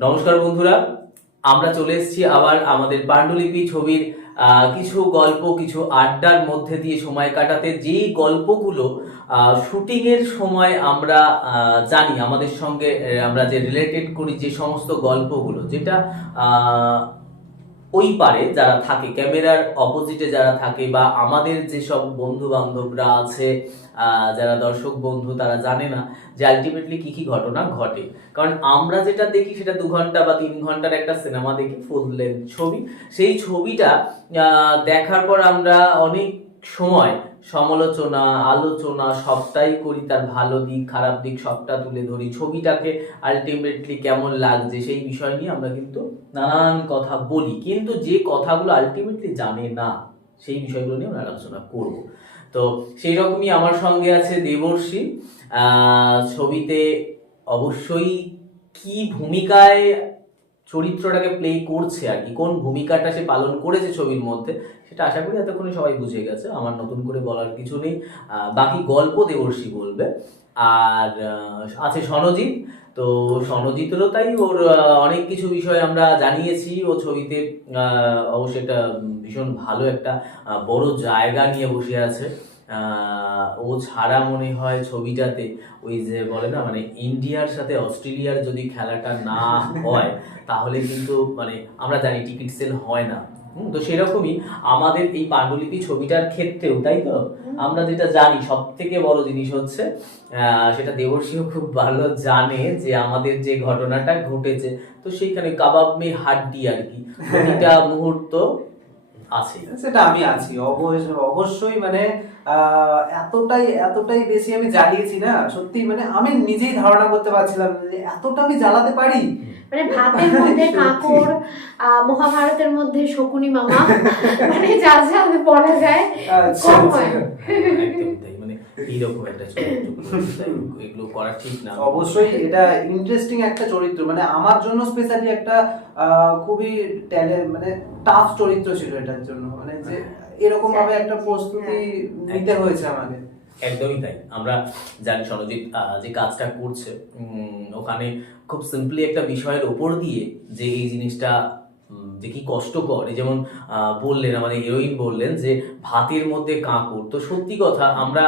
নমস্কার বন্ধুরা, আমরা চলে এসেছি আবার আমাদের পাণ্ডুলিপি ছবির কিছু গল্প, কিছু আড্ডার মধ্যে দিয়ে সময় কাটাতে। যেই গল্পগুলো শুটিংয়ের সময় আমরা জানি, আমাদের সঙ্গে আমরা যে রিলেটেড করি যে সমস্ত গল্পগুলো, যেটা ওই পারে যারা থাকে, ক্যামেরার অপোজিটে যারা থাকে বা আমাদের যেসব বন্ধু বান্ধবরা আছে যারা দর্শক বন্ধু, তারা জানে না যে আলটিমেটলি কী কী ঘটনা ঘটে। কারণ আমরা যেটা দেখি সেটা দু ঘণ্টা বা তিন ঘণ্টার একটা সিনেমা দেখি ফুল ছবি। সেই ছবিটা দেখার পর আমরা অনেক সময় সমালোচনা, আলোচনা, সবটাই করি, তার ভালো দিক, খারাপ দিক সবটা তুলে ধরি। ছবিটাকে আলটিমেটলি কেমন লাগছে সেই বিষয় নিয়ে আমরা কিন্তু নানান কথা বলি। কিন্তু যে কথাগুলো আলটিমেটলি জানে না, সেই বিষয়গুলো নিয়ে আমরা আলোচনা করব। তো সেই রকমই আমার সঙ্গে আছে দেবর্ষী। ছবিতে অবশ্যই কি ভূমিকায় চরিত্রটাকে প্লে করছে আর কি। কোন ভূমিকাটা সে পালন করেছে ছবির মধ্যে, সেটা আশা করি এতক্ষণে সবাই বুঝে গেছে। আমার নতুন করে বলার কিছু নেই। বাকি গল্প দেবর্ষী বলবে। আর আছে সনজিৎ। তো সনজিতেরও তাই ওর অনেক কিছু বিষয় আমরা জানিয়েছি। ও ছবিতে অবশ্যই একটা ভীষণ ভালো একটা বড় জায়গা নিয়ে বসে আছে। ও ছাড়া মনে হয় ছবিটাতে ওই যে বলে না মানে ইন্ডিয়ার সাথে অস্ট্রেলিয়ার যদি খেলাটা না হয় তাহলে কিন্তু মানে আমরা জানি টিকিট সেল হয় না। হুম, তো সেরকমই আমাদের এই পাণ্ডুলিপি ছবিটার ক্ষেত্রেও তাই তো? আমরা যেটা জানি সব থেকে বড় জিনিস হচ্ছে আহ, সেটা দেবর্ষীও খুব ভালো জানে যে আমাদের যে ঘটনাটা ঘটেছে তো সেইখানে কাবাব মে হাড্ডি আর কি। প্রতিটা মুহূর্ত আছে। সেটা আমি আছি। অবশ্য- অবশ্যই মানে আহ, এতটাই এতটাই বেশি আমি জ্বালিয়েছি না সত্যি মানে আমি নিজেই ধারণা করতে পারছিলাম যে এতটা আমি জ্বালাতে পারি। মানে ভাতের মধ্যে কাকর আহ, মহাভারতের মধ্যে শকুনি মামা মানে যা যা বলা যায় আচ্ছা, কম আচ্ছা। হয়। এইরকম একটা চরিত্র। এগুলো করা ঠিক না। অবশ্যই এটা ইন্টারেস্টিং একটা চরিত্র। মানে আমার জন্য স্পেশালি একটা আহ, খুবই ট্যালেন্ট মানে টাফ চরিত্র ছিল এটার জন্য। মানে যে এরকম ভাবে একটা প্রস্তুতি নিতে হয়েছে আমাকে। একদমই তাই। আমরা জানি সনজিৎ আহ, যে কাজটা করছে উম, ওখানে খুব সিম্পলি একটা বিষয়ের ওপর দিয়ে যে এই জিনিসটা যে কি কষ্টকর এই যেমন বললেন, আমাদের হিরোইন বললেন যে, ভাতের মধ্যে কাঁকড়। তো সত্যি কথা, আমরা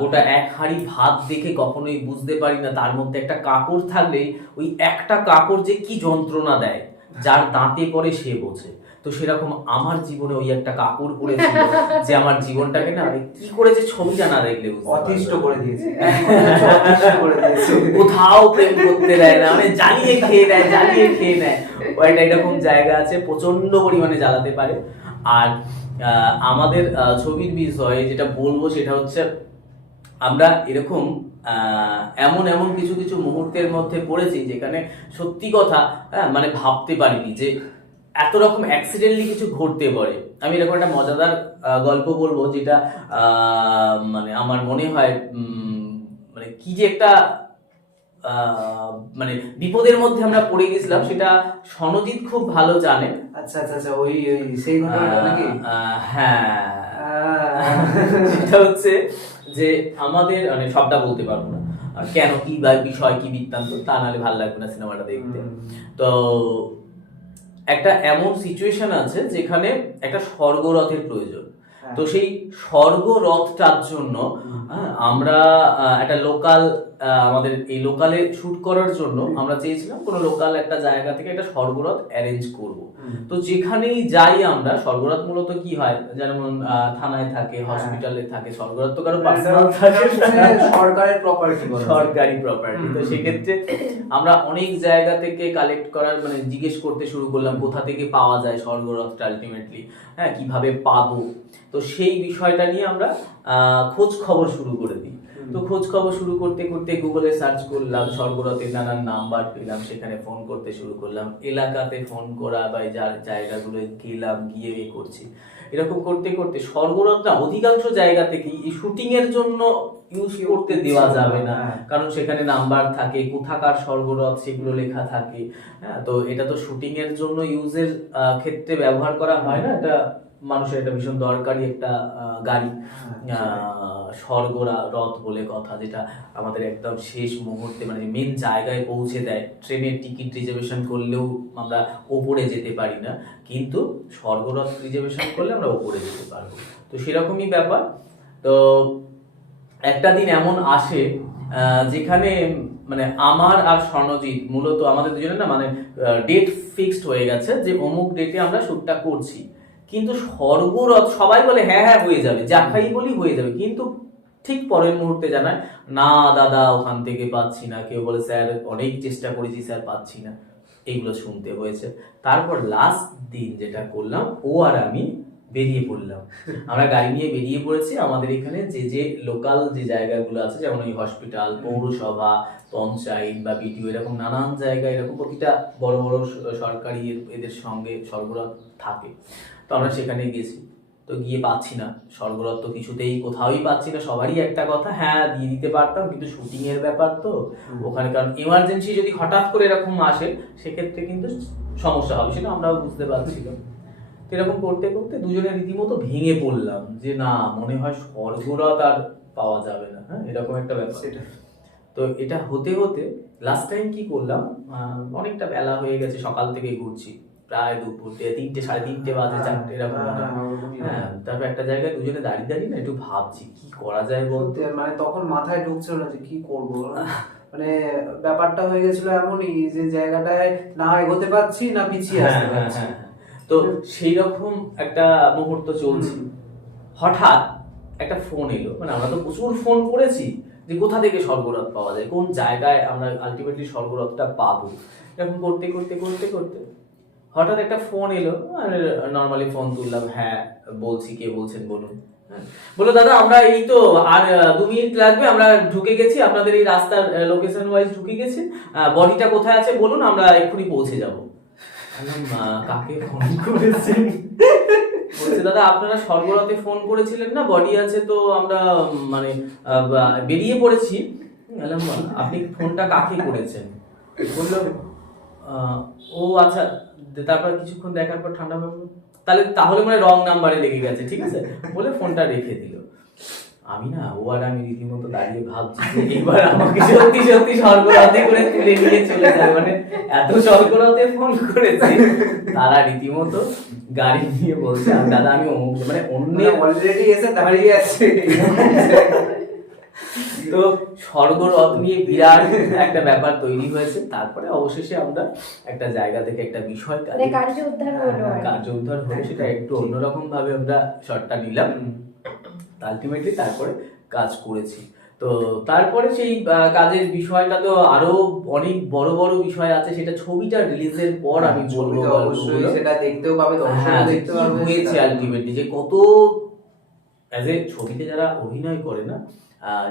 গোটা এক হাঁড়ি ভাত দেখে কখনোই বুঝতে পারি না, তার মধ্যে একটা কাঁকড় থাকলেই ওই একটা কাঁকড় যে কি যন্ত্রণা দেয়, যার দাঁতে পরে সে বোঝে। তো সেরকম আমার জীবনে ওই একটা কাপড় পড়েছিল যে আমার জীবনটাকে না আমি কি করেছে ছবিটা না দেখলে বুঝতে অতিষ্ঠ করে দিয়েছে। করে কোথাও প্রেম করতে দেয় না মানে জ্বালিয়ে খেয়ে নেয় জ্বালিয়ে খেয়ে নেয়। একটা এরকম জায়গা আছে প্রচণ্ড পরিমাণে জ্বালাতে পারে। আর আমাদের ছবির বিষয়ে যেটা বলব সেটা হচ্ছে আমরা এরকম আহ, এমন এমন কিছু কিছু মুহূর্তের মধ্যে পড়েছি যেখানে সত্যি কথা হ্যাঁ, মানে ভাবতে পারিনি যে এত রকম অ্যাক্সিডেন্টলি কিছু ঘটতে পারে। আমি এরকম একটা মজাদার গল্প বলব যেটা মানে আমার মনে হয় মানে কি যে একটা মানে বিপদের মধ্যে আমরা পড়ে গেছিলাম সেটা সনজিৎ খুব ভালো জানে। আচ্ছা আচ্ছা আচ্ছা ওই ওই সেই ঘটনাটা নাকি? হ্যাঁ। সেটা হচ্ছে যে আমাদের মানে সবটা বলতে পারব না। কেন কি বা বিষয় কি বৃত্তান্ত তা নাহলে ভালো লাগবে না সিনেমাটা দেখতে। তো একটা এমন সিচুয়েশন আছে যেখানে একটা স্বর্গরথের প্রয়োজন। তো সেই স্বর্গরথটার জন্য হ্যাঁ, আমরা একটা লোকাল আমাদের এই লোকালে শুট করার জন্য আমরা চেয়েছিলাম কোনো লোকাল একটা জায়গা থেকে একটা স্বর্গরথ অ্যারেঞ্জ করব। তো যেখানেই যাই আমরা স্বর্গরথ মূলত কি হয়? যেমন থানায় থাকে হসপিটালে থাকে স্বর্গরথ তো কারও পার্সোনাল থাকে না। হ্যাঁ। হচ্ছে সরকারের প্রপার্টি সরকারি প্রপার্টি তো সেক্ষেত্রে আমরা অনেক জায়গা থেকে কালেক্ট করার মানে জিজ্ঞেস করতে শুরু করলাম কোথা থেকে পাওয়া যায় স্বর্গরথটা আলটিমেটলি হ্যাঁ কীভাবে পাবো? তো সেই বিষয়টা নিয়ে আমরা আহ, খোঁজ খবর শুরু করে দিই। তো খোঁজ খবর শুরু করতে করতে গুগলে সার্চ করলাম স্বর্গরথের নানান নাম্বার পেলাম সেখানে ফোন করতে শুরু করলাম। এলাকাতে ফোন করা বা যার জায়গাগুলো গেলাম গিয়ে এ করছি। এরকম করতে করতে স্বর্গরথটা অধিকাংশ জায়গা থেকে এই শুটিং এর জন্য ইউজ করতে দেওয়া যাবে না। হ্যাঁ। কারণ সেখানে নাম্বার থাকে কোথাকার স্বর্গরথ সেগুলো লেখা থাকে। হ্যাঁ তো এটা তো শুটিং এর জন্য ইউজের ক্ষেত্রে ব্যবহার করা হয় না এটা মানুষের একটা ভীষণ দরকারি একটা গাড়ি। হ্যাঁ, স্বর্গরা রথ বলে কথা যেটা আমাদের একদম শেষ মুহূর্তে মানে মেন জায়গায় পৌঁছে দেয়। ট্রেনের টিকিট রিজার্ভেশন করলেও আমরা ওপরে যেতে পারি না কিন্তু স্বর্গরথ রিজার্ভেশন করলে আমরা ওপরে যেতে পারব। তো সেরকমই ব্যাপার। তো একটা দিন এমন আসে যেখানে মানে আমার আর স্বর্ণজিৎ মূলত আমাদের দুজনে না মানে ডেট ফিক্সড হয়ে গেছে যে অমুক ডেটে আমরা শ্যুটটা করছি। কিন্তু স্বর্গরথ সবাই বলে হ্যাঁ হ্যাঁ হয়ে যাবে। যা খাই বলি হয়ে যাবে। কিন্তু ঠিক পরের মুহূর্তে জানায়, না, দাদা, ওখান থেকে পাচ্ছি না। কেউ বলে, স্যার, অনেক চেষ্টা করেছি, স্যার, পাচ্ছি না। এইগুলো শুনতে হয়েছে। তারপর লাস্ট দিন যেটা করলাম, ও আর আমি বেরিয়ে পড়লাম। আমরা গাড়ি নিয়ে বেরিয়ে পড়েছি। আমাদের এখানে যে যে লোকাল যে জায়গাগুলো আছে, যেমন ওই হসপিটাল পৌরসভা, পঞ্চায়েত বা বিডিও এরকম নানান জায়গায় এরকম প্রতিটা বড় বড় সরকারি এদের সঙ্গে স্বর্গরথ থাকে। আমরা সেখানে গেছি। তো গিয়ে পাচ্ছি না। স্বর্গরথ তো কিছুতেই কোথাওই পাচ্ছি না সবারই একটা কথা। হ্যাঁ দিয়ে দিতে পারতাম কিন্তু শুটিং এর ব্যাপার তো। ওখানে কারণ এমার্জেন্সি যদি হঠাৎ করে এরকম আসে সেক্ষেত্রে কিন্তু সমস্যা হবে সেটা আমরাও বুঝতে পারছিলাম। তো এরকম করতে করতে দুজনে রীতিমতো ভেঙে পড়লাম যে না মনে হয় স্বর্গরথ আর পাওয়া যাবে না। হ্যাঁ এরকম একটা ব্যাপার। সেটা। তো এটা হতে হতে লাস্ট টাইম কি করলাম? অনেকটা বেলা হয়ে গেছে সকাল থেকে ঘুরছি। প্রায় দুপুর তিনটে সাড়ে তিনটে বাজে চারটে এরকম হ্যাঁ তারপর একটা জায়গায় দুজনে দাঁড়িয়ে দাঁড়িয়ে না একটু ভাবছি কি করা যায় বলতে? মানে তখন মাথায় ঢুকছিল না যে কি করব। মানে ব্যাপারটা হয়ে গেছিল এমনই যে জায়গাটায় না এগোতে পারছি না পিছিয়ে হ্যাঁ, আসতে হ্যাঁ, পারছি। হ্যাঁ, হ্যাঁ। তো সেই রকম একটা মুহূর্ত চলছে। হঠাৎ একটা ফোন এলো। মানে আমরা তো প্রচুর ফোন করেছি যে কোথা থেকে স্বর্গরথ পাওয়া যায় কোন জায়গায় আমরা আলটিমেটলি স্বর্গরথটা পাবো। এরকম করতে করতে করতে করতে হঠাৎ একটা ফোন এলো নর্মালি ফোন তুললাম হ্যাঁ বলছি কে বলছেন বলুন। হ্যাঁ। বলল, দাদা, আমরা এই তো, আর দু মিনিট লাগবে, আমরা ঢুকে গেছি, আপনাদের এই রাস্তার লোকেশন ওয়াইজ ঢুকে গেছি। বডিটা কোথায় আছে বলুন, আমরা এক্ষুনি পৌঁছে যাব। কাকে ফোন করেছেন? বলছে, দাদা, আপনারা সর্বরাতে ফোন করেছিলেন না? বডি আছে তো, আমরা মানে বেরিয়ে পড়েছি। আপনি ফোনটা কাকে করেছেন? বলল ও আচ্ছা তারপর কিছুক্ষণ দেখার পর ঠান্ডা হয়ে গেলো। তাহলে তাহলে মানে রং নাম্বারে লেগে গেছে ঠিক আছে? বলে ফোনটা রেখে দিল। আমি না ও আর আমি রীতিমতো দাঁড়িয়ে ভাবছি এবার আমাকে সত্যি সত্যি স্বর্গরাতে করে তুলে নিয়ে চলে যাবে। মানে এত স্বর্গরাতে ফোন করেছে তারা রীতিমতো গাড়ি নিয়ে বলছে "আমি- দাদা আমি অমুক মানে অন্যের অলরেডি এসে দাঁড়িয়ে আছে। তো স্বর্গরথ নিয়ে বিরাট একটা ব্যাপার তৈরি হয়েছে। তারপরে অবশেষে আমরা একটা জায়গা থেকে একটা বিষয় মানে কার্য উদ্ধার হলো কার্য উদ্ধার হলো সেটা একটু অন্যরকম ভাবে আমরা শটটা নিলাম। আলটিমেটলি তারপরে কাজ করেছি। তো তারপরে সেই কাজের বিষয়টা তো আরও অনেক বড় বড় বিষয় আছে সেটা ছবিটা রিলিজের পর আমি বলব অবশ্যই সেটা দেখতেও পাবে হ্যাঁ দেখতে পারবে হয়েছে। আলটিমেটলি যে কত অ্যাজ এ ছবিতে যারা অভিনয় করে না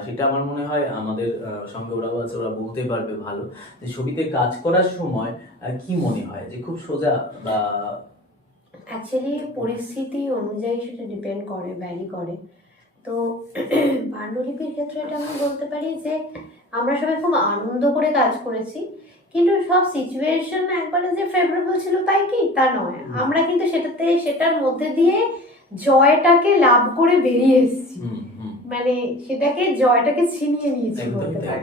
সেটা আমার মনে হয় আমাদের সঙ্গে ওরাও আছে ওরা বলতে পারবে ভালো। যে ছবিতে কাজ করার সময় কি মনে হয়? যে খুব সোজা বা অ্যাকচুয়ালি পরিস্থিতি অনুযায়ী সেটা ডিপেন্ড করে ভ্যারি করে। তো পাণ্ডুলিপির ক্ষেত্রে এটা আমি বলতে পারি যে আমরা সবাই খুব আনন্দ করে কাজ করেছি কিন্তু সব সিচুয়েশন একবারে যে ফেভারেবল ছিল তাই কি? তা নয়। আমরা কিন্তু সেটাতে সেটার মধ্যে দিয়ে জয়টাকে লাভ করে বেরিয়ে এসেছি। মানে সেটাকে জয়টাকে ছিনিয়ে নিয়েছি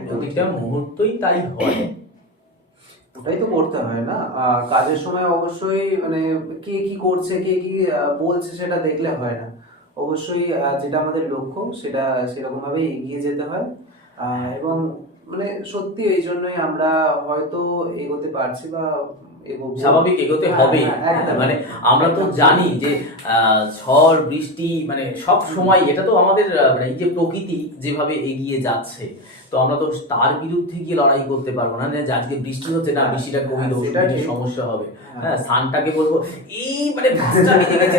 প্রতিটা মুহূর্তই তাই হয়। ওটাই তো করতে হয় না? কাজের সময় অবশ্যই মানে কে কি করছে কে কি বলছে সেটা দেখলে হয় না। অবশ্যই যেটা আমাদের লক্ষ্য সেটা সেরকম ভাবে এগিয়ে যেতে হয়। এবং মানে সত্যি এই জন্যই আমরা হয়তো এগোতে পারছি বা স্বাভাবিক এগোতে হ্যাঁ, হবে। হ্যাঁ, মানে আমরা তো জানি যে ঝড় বৃষ্টি মানে সব সময় এটা তো আমাদের মানে এই যে প্রকৃতি যেভাবে এগিয়ে যাচ্ছে তো আমরা তো তার বিরুদ্ধে গিয়ে লড়াই করতে পারব না। যে আজকে বৃষ্টি হচ্ছে না বৃষ্টিটা কমে হ্যাঁ, দেবো সেটা। সমস্যা হবে। হ্যাঁ। হ্যাঁ সানটাকে বলব এই মানে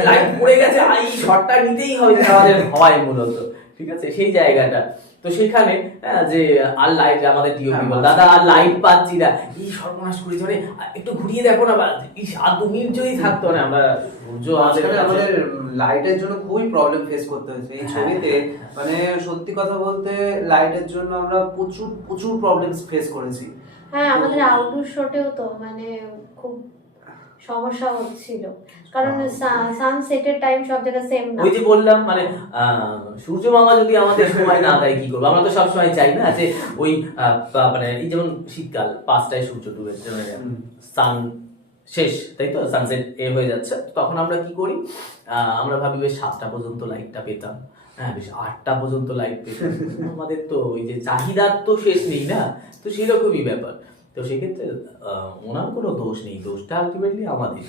লাইট পড়ে গেছে এই শটটা নিতেই হবে আমাদের হয় মূলত। ঠিক আছে? সেই জায়গাটা। তো সেখানে হ্যাঁ, যে আর লাইট আমাদের ডিওপি হ্যাঁ, বল দাদা আর লাইট পাচ্ছি না। এই সর্বনাশ করেছে মানে একটু ঘুরিয়ে দেখো না ইস, আর দু মিনিট যদি থাকতো না আমরা সূর্য আমাদের লাইটের জন্য খুবই প্রবলেম ফেস করতে হয়েছে এই হ্যাঁ, ছবিতে। হ্যাঁ, মানে সত্যি কথা বলতে লাইটের জন্য আমরা প্রচুর প্রচুর প্রবলেম ফেস করেছি। হ্যাঁ আমাদের আউটডোর শোটেও তো মানে খুব সমস্যা হচ্ছিল। কারণ সানসেটের টাইম সব জায়গায় সেম না। ওই যে বললাম মানে আহ, সূর্য মামা যদি আমাদের সময় না দেয় কি করব? আমরা তো সবসময় চাই না যে ওই মানে এই যেমন শীতকাল পাঁচটায় সূর্য ডুবে সান শেষ তাই তো? সানসেট এ হয়ে যাচ্ছে। তখন আমরা কি করি? আহ, আমরা ভাবি বেশ সাতটা পর্যন্ত লাইটটা পেতাম। হ্যাঁ বেশ আটটা পর্যন্ত লাইট পেতাম। আমাদের তো ওই যে চাহিদার তো শেষ নেই না? তো সেরকমই ব্যাপার। তো সেক্ষেত্রে ওনার কোনো দোষ নেই, দোষটা আলটিমেটলি আমাদের।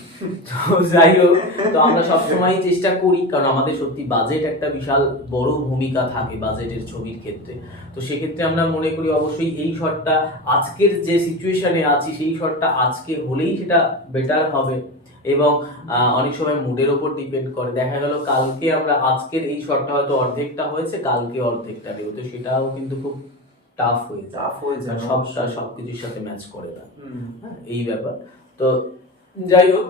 তো যাই হোক, তো আমরা সবসময় চেষ্টা করি, কারণ আমাদের সত্যি বাজেট একটা বিশাল বড় ভূমিকা থাকে বাজেটের ছবির ক্ষেত্রে। তো সেক্ষেত্রে আমরা মনে করি অবশ্যই এই শটটা আজকের যে সিচুয়েশনে আছি, সেই শটটা আজকে হলেই সেটা বেটার হবে। এবং অনেক সময় মুডের ওপর ডিপেন্ড করে। দেখা গেল কালকে আমরা, আজকের এই শটটা হয়তো অর্ধেকটা হয়েছে, কালকে অর্ধেকটা নেব তো সেটাও কিন্তু খুব টাফ হয়ে যায়। টাফ হয়ে যায় সবটা সবকিছুর সাথে ম্যাচ করে না। হ্যাঁ, এই ব্যাপার। তো যাই হোক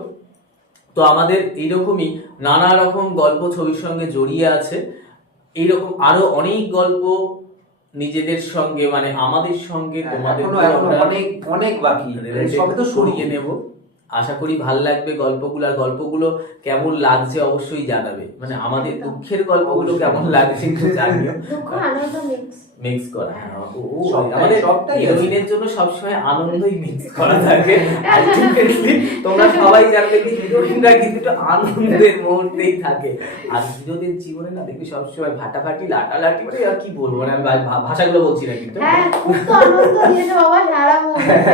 তো আমাদের এইরকমই নানা রকম গল্প ছবির সঙ্গে জড়িয়ে আছে। এইরকম আরও অনেক গল্প নিজেদের সঙ্গে মানে আমাদের সঙ্গে তোমাদের এখনও এখনও অনেক অনেক বাকি। সবে তো সরিয়ে নেব। আশা করি ভালো লাগবে গল্পগুলো আর গল্পগুলো কেমন লাগছে অবশ্যই জানাবে। মানে আমাদের দুঃখের গল্পগুলো কেমন লাগছে একটু জানিও। মিক্স করা হ্যাঁ আমাদের হিরোইনের জন্য সবসময় আনন্দই মিক্স করা থাকে। আলটিমেটলি তোমরা সবাই জানবে যে হিরোইনরা কিন্তু একটু আনন্দের মুহূর্তেই থাকে। আর হিরোদের জীবনে না দেখবি সবসময় ফাটাফাটি লাটালাটি মানে আর কি বলব মানে আমি ভাষাগুলো বলছি না কিন্তু। হ্যাঁ খুব তো আনন্দ দিয়েছে বাবা সারা মুভিতে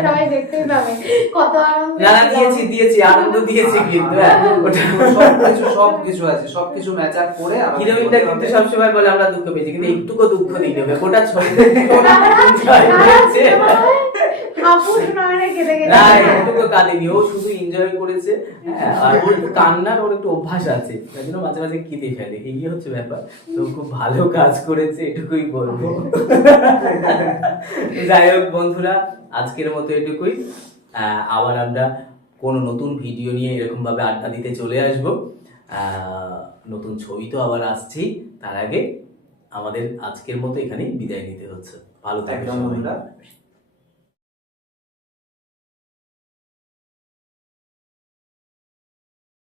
সবাই দেখতেই পাবে। কত আনন্দ না না দিয়েছি দিয়েছি আনন্দ দিয়েছি কিন্তু হ্যাঁ। ওটা সবকিছু সবকিছু আছে সবকিছু ম্যাচ আপ করে হিরোইনটা কিন্তু সবসময় বলে আমরা দুঃখ পেয়েছি। কিন্তু একটুকু দুঃখ দিই নেবে গোটা ছবিতে হাপুস নয়নে কেঁদে কেঁদে না একটুকু কাঁদেনি ও শুধু এনজয় করেছে। হ্যাঁ, আর ওর একটু কান্নার ওর একটু অভ্যাস আছে। তাই জন্য মাঝে মাঝে কেঁদে ফেলে এই হচ্ছে ব্যাপার। তো খুব ভালো কাজ করেছে এটুকুই বলব। যাই হোক বন্ধুরা আজকের মতো এটুকুই। আবার আমরা কোনো নতুন ভিডিও নিয়ে এরকম ভাবে আড্ডা দিতে চলে আসব। আহ, নতুন ছবি তো আবার আসছি তার আগে আমাদের আজকের মতো এখানেই বিদায় নিতে হচ্ছে। ভালো থাকবে একদম সবাই। বন্ধুরা।